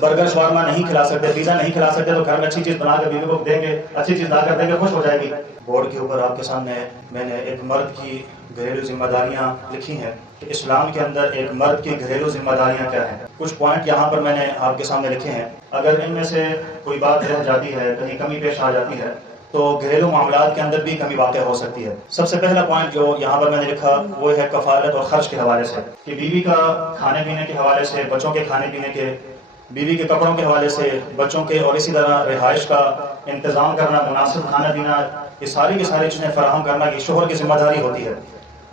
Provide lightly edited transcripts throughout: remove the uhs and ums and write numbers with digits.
Burger شورما نہیں کھلا سکتے، پیزا نہیں کھلا سکتے، تو گھر میں اچھی چیز بنا کر بیوی کو دیں گے، اچھی چیز لا کر دیں گے، خوش ہو جائے گی۔ بورڈ کے اوپر آپ کے سامنے میں نے ایک مرد کی گھریلو ذمہ داریاں لکھی ہیں کہ اسلام کے اندر ایک مرد کی گھریلو ذمہ داریاں کیا ہیں۔ کچھ پوائنٹ یہاں پر میں نے آپ کے سامنے لکھے ہیں، اگر ان میں سے کوئی بات رہ جاتی ہے، کہیں کمی پیش آ جاتی ہے تو گھریلو معاملات کے اندر بھی کمی واقع ہو سکتی ہے۔ سب سے پہلا پوائنٹ جو یہاں پر میں نے لکھا وہ ہے کفالت اور خرچ کے حوالے سے، کہ بیوی کا کھانے پینے کے حوالے سے، بچوں کے کھانے پینے کے، بیوی کے کپڑوں کے حوالے سے، بچوں کے، اور اسی طرح رہائش کا انتظام کرنا، مناسب کھانا پینا، یہ ساری کی ساری چیزیں فراہم کرنا یہ شوہر کی ذمہ داری ہوتی ہے۔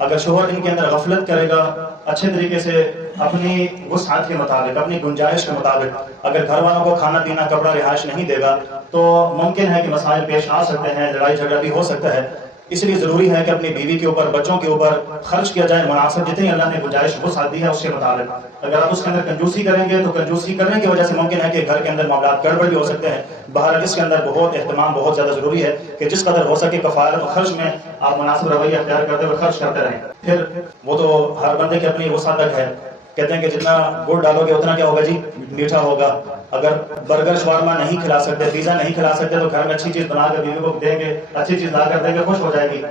اگر شوہر ان کے اندر غفلت کرے گا، اچھے طریقے سے اپنی وسعت کے مطابق، اپنی گنجائش کے مطابق اگر گھر والوں کو کھانا پینا، کپڑا، رہائش نہیں دے گا تو ممکن ہے کہ مسائل پیش آ سکتے ہیں، لڑائی جھگڑا بھی ہو سکتا ہے۔ اس لیے ضروری ہے کہ اپنی بیوی کے اوپر، بچوں کے اوپر خرچ کیا جائے مناسب، جتنی اللہ نے گنجائش وسعت دی ہے اس کے مطابق۔ اگر آپ اس کے اندر کنجوسی کریں گے تو کنجوسی کرنے کی وجہ سے ممکن ہے کہ گھر کے اندر معاملات گڑبڑ بھی ہو سکتے ہیں۔ بہرحال اس کے اندر بہت اہتمام بہت زیادہ ضروری ہے کہ جس قدر ہو سکے کفالت اور خرچ میں آپ مناسب رویہ اختیار کرتے ہوئے خرچ کرتے رہیں۔ پھر وہ تو ہر بندے کی اپنی وسعت تک ہے، کہتے ہیں کہ جتنا گڑ ڈالو گے اتنا کیا ہوگا جی، میٹھا ہوگا۔ اگر برگر شورما نہیں کھلا سکتے، پیزا نہیں کھلا سکتے، تو گھر میں اچھی چیز بنا کر بیوی کو دیں گے، اچھی چیز لا کر دیں گے، خوش ہو جائے گی۔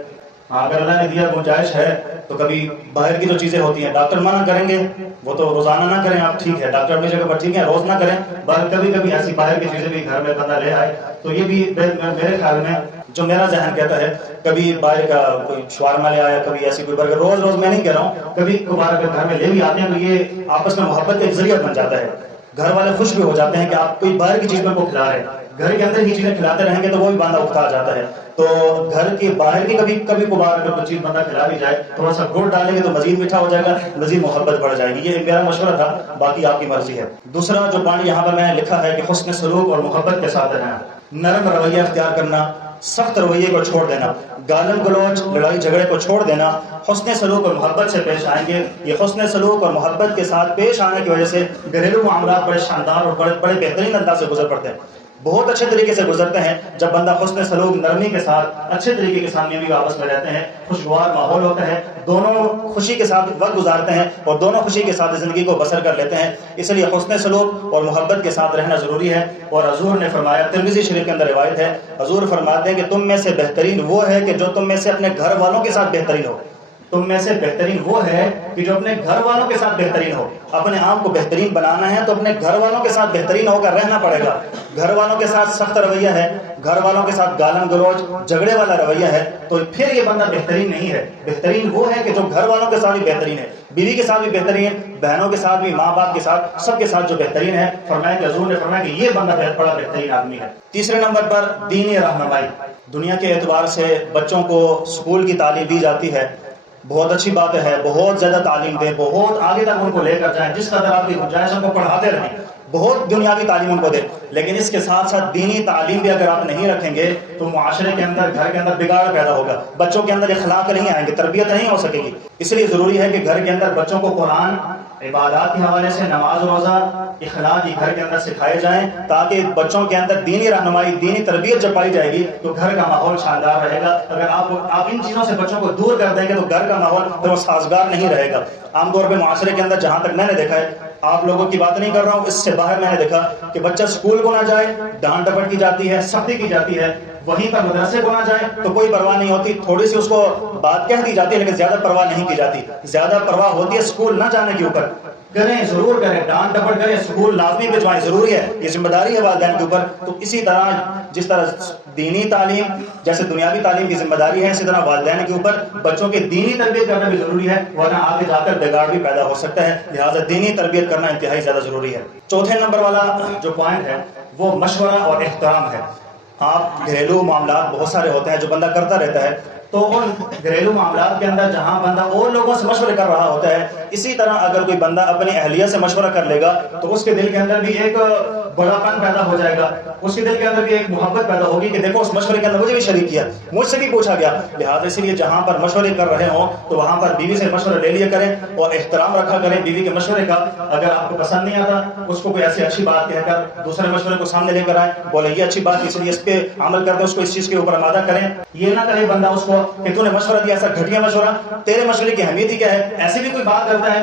ہاں اگر اللہ نے دیا گنجائش ہے تو کبھی باہر کی جو چیزیں ہوتی ہیں، ڈاکٹر منع کریں گے، وہ تو روزانہ نہ کریں آپ، ٹھیک ہے ڈاکٹر اپنی جگہ پر ٹھیک ہے، روز نہ کریں، بلکہ کبھی کبھی ایسی باہر کی چیزیں بھی گھر میں بندہ لے آئے تو یہ بھی میرے خیال میں، جو میرا ذہن کہتا ہے، کبھی باہر کا کوئی شوارما لے آیا، کبھی ایسی کوئی برگر، روز روز میں نہیں کہہ رہا ہوں، کبھی کبھار اگر گھر میں لے بھی آتے ہیں تو یہ آپس میں محبت کا ایک ذریعہ بن جاتا ہے۔ گھر والے خوش بھی ہو جاتے ہیں کہ آپ کوئی باہر کی چیز میں کو کھلا رہے ہیں، گھر کے اندر ہی چیزیں کھلاتے رہیں گے تو وہ بھی بندہ اکتا آ جاتا ہے۔ تو گھر کی باہر کی کبھی کبھار اگر کوئی چیز بندہ کھلا بھی جائے، تھوڑا سا گڑ ڈالیں گے تو مزید میٹھا ہو جائے گا، مزید محبت بڑھ جائے گی۔ یہ میرا مشورہ تھا، باقی آپ کی مرضی ہے۔ دوسرا جو پوائنٹ یہاں پر میں نے لکھا ہے کہ حسن سلوک اور محبت کے ساتھ رہنا، نرم رویہ اختیار کرنا، سخت رویے کو چھوڑ دینا، گالم گلوچ، لڑائی جھگڑے کو چھوڑ دینا، حسن سلوک اور محبت سے پیش آئیں گے۔ یہ حسن سلوک اور محبت کے ساتھ پیش آنے کی وجہ سے گھریلو معاملات بڑے شاندار اور بڑے بہترین انداز سے گزر پڑتے ہیں، بہت اچھے طریقے سے گزرتے ہیں جب بندہ حسن سلوک، نرمی کے ساتھ اچھے طریقے کے ساتھ بھی آپس میں رہتے ہیں، خوشگوار ماحول ہوتا ہے، دونوں خوشی کے ساتھ وقت گزارتے ہیں اور دونوں خوشی کے ساتھ زندگی کو بسر کر لیتے ہیں۔ اس لیے حسن سلوک اور محبت کے ساتھ رہنا ضروری ہے۔ اور حضور نے فرمایا، ترمذی شریف کے اندر روایت ہے، حضور فرماتے ہیں کہ تم میں سے بہترین وہ ہے کہ جو تم میں سے اپنے گھر والوں کے ساتھ بہترین ہو۔ تم میں سے بہترین وہ ہے کہ جو اپنے گھر والوں کے ساتھ بہترین ہو۔ اپنے آپ کو بہترین بنانا ہے تو اپنے گھر والوں کے ساتھ بہترین ہو کر رہنا پڑے گا۔ گھر والوں کے ساتھ سخت رویہ ہے، گھر والوں کے ساتھ گالم گلوچ، جھگڑے والا رویہ ہے، تو پھر یہ بندہ بہترین نہیں ہے۔ بہترین وہ ہے کہ جو گھر والوں کے ساتھ بھی بہترین ہے، بیوی کے ساتھ بھی بہترین، بہنوں کے ساتھ بھی، ماں باپ کے ساتھ، سب کے ساتھ جو بہترین ہے۔ فرمایا کہ حضور نے فرمایا کہ یہ بندہ بڑا بہترین آدمی ہے۔ تیسرے نمبر پر دینی رہنمائی، دنیا کے اعتبار سے بچوں کو اسکول کی تعلیم دی جاتی ہے، بہت اچھی بات ہے، بہت زیادہ تعلیم دیں، بہت آگے تک ان کو لے کر جائیں، جس قدر آپ کی گنجائش ان کو پڑھاتے رہیں، بہت دنیاوی تعلیم ان کو دیں، لیکن اس کے ساتھ ساتھ دینی تعلیم بھی اگر آپ نہیں رکھیں گے تو معاشرے کے اندر، گھر کے اندر بگاڑ پیدا ہوگا، بچوں کے اندر اخلاق نہیں آئیں گے، تربیت نہیں ہو سکے گی۔ اس لیے ضروری ہے کہ گھر کے اندر بچوں کو قرآن، عبادات کے حوالے سے، نماز و روزہ، اخلاق گھر کے اندر سکھائے جائیں، تاکہ بچوں کے اندر دینی رہنمائی، دینی تربیت جب پائی جائے گی تو گھر کا ماحول شاندار رہے گا۔ اگر آپ ان چیزوں سے بچوں کو دور کر دیں گے تو گھر کا ماحول پھر وہ سازگار نہیں رہے گا۔ عام طور پہ معاشرے کے اندر جہاں تک میں نے دیکھا ہے، آپ لوگوں کی بات نہیں کر رہا ہوں، اس سے باہر میں نے دیکھا کہ بچہ اسکول کو نہ جائے، ڈانٹ ڈپٹ کی جاتی ہے، سختی کی جاتی ہے، وہیں پر مدرسے کو نہ جائے تو کوئی پرواہ نہیں ہوتی، تھوڑی سی اس کو بات کہہ دی جاتی ہے لیکن زیادہ پرواہ نہیں کی جاتی۔ زیادہ پرواہ ہوتی ہے اسکول نہ جانے کے اوپر۔ کریں، ضرور کریں، ڈانٹ ڈپٹ کریں، اسکول لازمی بھجوائیں، ضروری ہے، یہ ذمہ داری ہے والدین کے اوپر۔ تو اسی طرح جس طرح دینی تعلیم، جیسے دنیاوی تعلیم کی ذمہ داری ہے، اسی طرح والدین کے اوپر بچوں کی دینی تربیت کرنا بھی ضروری ہے، ورنہ آگے جا کر بگاڑ بھی پیدا ہو سکتا ہے، لہٰذا دینی تربیت کرنا انتہائی زیادہ ضروری ہے۔ چوتھے نمبر والا جو پوائنٹ ہے وہ مشورہ اور احترام ہے۔ آپ گھریلو معاملات بہت سارے ہوتے ہیں جو بندہ کرتا رہتا ہے، تو ان گھریلو معاملات کے اندر جہاں بندہ اور لوگوں سے مشورے کر رہا ہوتا ہے، اسی طرح اگر کوئی بندہ اپنی اہلیہ سے مشورہ کر لے گا تو اس کے دل کے اندر بھی ایک بڑا پن پیدا ہو جائے گا، اس کے دل کے اندر بھی ایک محبت پیدا ہوگی کہ دیکھو اس مشورے کے اندر مجھے بھی شریک کیا، مجھ سے بھی پوچھا گیا۔ لہٰذا اس لیے جہاں پر مشورے کر رہے ہوں تو وہاں پر بیوی سے مشورہ لے لیا کریں اور احترام رکھا کریں بیوی کے مشورے کا۔ اگر آپ کو پسند نہیں آتا اس کو کوئی ایسی اچھی بات کہہ کر دوسرے مشورے کو سامنے لے کر آئیں، بولے یہ اچھی بات، اس لیے اس پہ عمل کرتے اس کو اس چیز کے اوپر آمادہ کریں۔ یہ نہ کرے بندہ اس کو کہ تو نے مشورہ دیا ایسا گھٹیا مشورہ، تیرے مشورے کی اہمیت ہی کیا ہے، ایسی بھی کوئی بات کرتا ہے